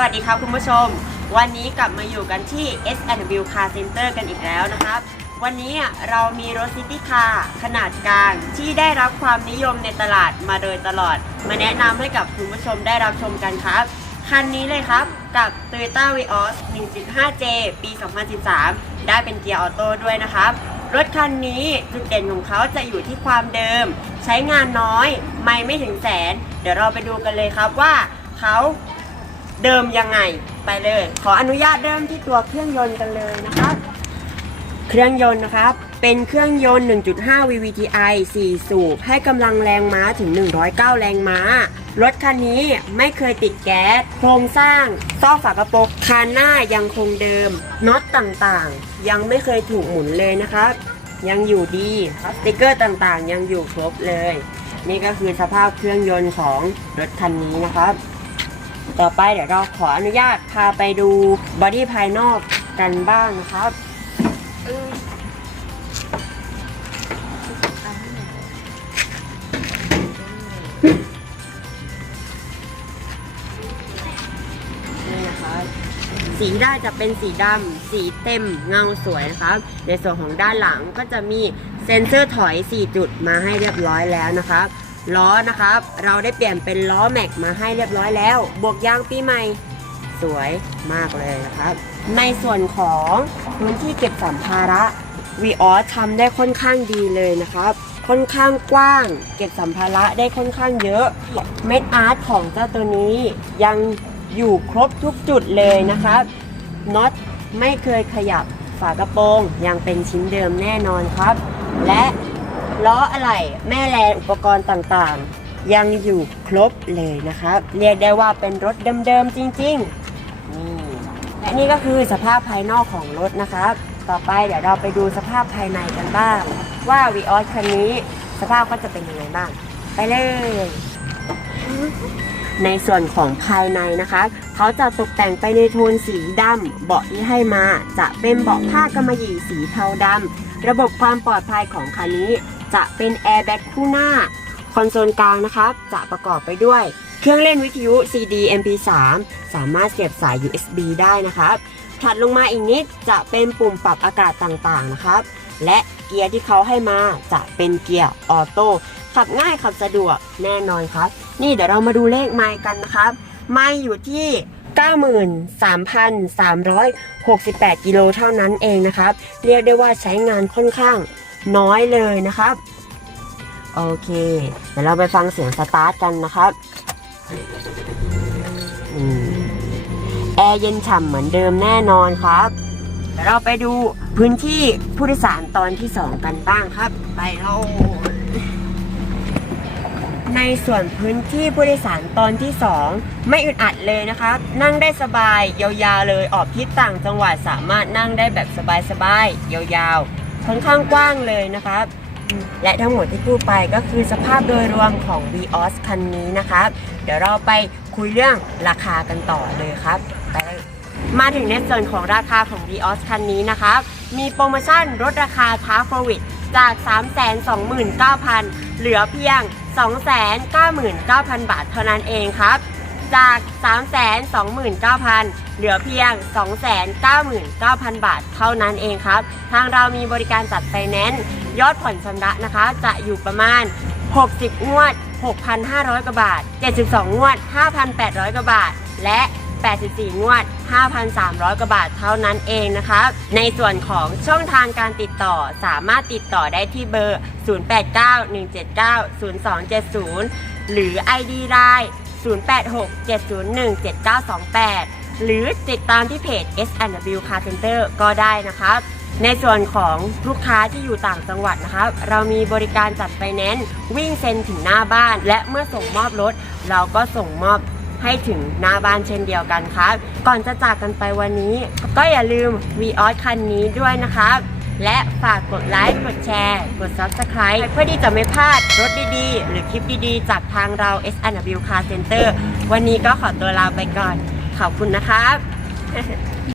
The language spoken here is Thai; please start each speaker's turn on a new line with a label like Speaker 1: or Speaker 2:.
Speaker 1: สวัสดีครับคุณผู้ชม วันนี้กลับมาอยู่กันที่ S&W Car Center กันอีกแล้วนะครับ วันนี้เรามีรถซิตี้คาร์ขนาดกลางที่ได้รับความนิยมในตลาดมาโดยตลอด มาแนะนำให้กับคุณผู้ชมได้รับชมกันครับ คันนี้เลยครับกับ Toyota Vios 1.5J ปี 2013 ได้เป็นเกียร์ออโต้ด้วยนะครับรถคันนี้จุดเด่นของเขาจะอยู่ที่ความเดิม ใช้งานน้อย ไม่ไม่ถึงแสน เดี๋ยวเราไปดูกันเลยครับว่าเขา เดิมยังไงไปเลย ขออนุญาตเริ่มที่ตัวเครื่องยนต์กันเลยนะครับ เครื่องยนต์นะครับ เป็นเครื่องยนต์ 1.5 VVTi 4 สูบ ให้กำลังแรงม้าถึง 109 แรงม้า รถคันนี้ไม่เคยติดแก๊ส โครงสร้างซอฝากระโปรงคานหน้ายังคงเดิมน็อตต่างๆ ยังไม่เคยถูกหมุนเลยนะครับ ยังอยู่ดีสติกเกอร์ต่างๆ ยังอยู่ครบเลย นี่ก็คือสภาพเครื่องยนต์ของรถคันนี้นะครับ ต่อไปเดี๋ยวเราขออนุญาตพาไปดูบอดี้ภายนอกกันบ้างนะครับนี่นะครับสีด้จะเป็นสีดำ สีเต็มเงาสวยนะครับในส่วนของด้านหลังก็จะมีเซ็นเซอร์ถอย 4 จุดมาให้เรียบร้อยแล้วนะครับ ล้อนะครับ เราได้เปลี่ยนเป็นล้อแม็กมาให้เรียบร้อยแล้ว บวกยางปีใหม่ สวยมากเลยนะครับ ในส่วนของพื้นที่เก็บสัมภาระวีออสทำได้ค่อนข้างดีเลยนะครับ ค่อนข้างกว้าง เก็บสัมภาระได้ค่อนข้างเยอะ เม็ดอาร์ตของเจ้าตัวนี้ยังอยู่ครบทุกจุดเลยนะครับน็อตไม่เคยขยับฝากระโปรงยังเป็นชิ้นเดิมแน่นอนครับ และ ล้ออะไหล่แม่แรงอุปกรณ์ต่างๆ ยังอยู่ครบเลยนะครับเรียกได้ว่าเป็นรถเดิมๆจริงๆนี่และนี่ก็คือสภาพภายนอกของรถนะครับต่อไปเดี๋ยวเราไปดูสภาพภายในกันบ้าง ว่าวีออสคันนี้สภาพก็จะเป็นยังไงบ้าง ไปเลย ในส่วนของภายในนะคะ เขาจะตกแต่งไปในโทนสีดำเบาะที่ให้มาจะเป็นเบาะผ้ากำมะหยี่สีเทาดำระบบความปลอดภัยของคันนี้ จะเป็นแอร์แบ็กคู่หน้า คอนโซลกลางนะครับ จะประกอบไปด้วย เครื่องเล่นวิทยุ CD MP3 สามารถเสียบสาย USB ได้นะครับ ถัดลงมาอีกนิดจะเป็นปุ่มปรับอากาศต่างๆนะครับ และเกียร์ที่เขาให้มาจะเป็นเกียร์ออโต้ขับง่ายขับสะดวกแน่นอนครับ นี่เดี๋ยวเรามาดูเลขไมล์กันนะครับ ไมล์อยู่ที่93,368 กิโลเท่านั้นเองนะครับ เรียกได้ว่าใช้งานค่อนข้าง น้อยเลยนะครับ โอเค เดี๋ยวเราไปฟังเสียงสตาร์ทกันนะครับอแอร์เย็นฉ่ำเหมือนเดิมแน่นอนครับเดี๋ยวเราไปดูพื้นที่ผู้โดยสารตอนที่2กันบ้างครับ ไปเราในส่วนพื้นที่ผู้โดยสารตอนที่ 2 ไม่อึดอัดเลยนะครับ นั่งได้สบายยาวๆเลยออกทิศต่างจังหวัดสามารถนั่งได้แบบสบายๆยาวๆ ค่อนข้างกว้างเลยนะครับ และทั้งหมดที่พูดไปก็คือสภาพโดยรวมของ Vios คันนี้นะครับ เดี๋ยวเราไปคุยเรื่องราคากันต่อเลยครับไปมาถึงในส่วนของราคาของ Vios คันนี้นะครับ มีโปรโมชั่นลดราคาท้าโควิดจาก 329,000 เหลือเพียง 299,000 บาทเท่านั้นเองครับ จาก 329,000 เหลือเพียง 299,000 บาทเท่านั้นเองครับ ทางเรามีบริการจัดไฟแนนซ์ยอดผ่อนชำระนะคะ จะอยู่ประมาณ 60 งวด 6,500 กว่าบาท 72 งวด 5,800 กว่าบาท และ 84 งวด 5,300 กว่าบาทเท่านั้นเองนะครับ ในส่วนของช่องทางการติดต่อสามารถติดต่อได้ที่เบอร์ 0891790270 หรือ ID Line 0867017928 หรือติดตามที่เพจ S&W Car Center ก็ได้นะครับในส่วนของลูกค้าที่อยู่ต่างจังหวัดนะครับเรามีบริการจัดไฟแนนซ์วิ่งเซ็นถึงหน้าบ้าน และเมื่อส่งมอบรถ เราก็ส่งมอบให้ถึงหน้าบ้านเช่นเดียวกันครับก่อนจะจากกันไปวันนี้ ก็อย่าลืม v ีออสคันนี้ด้วยนะครับ และฝากกดไลค์ กดแชร์ กด Subscribe เพื่อที่จะไม่พลาดรถดีๆ หรือคลิปดีๆ จากทางเรา S&W Car Center วันนี้ก็ขอตัวลาไปก่อน ขอบคุณนะครับ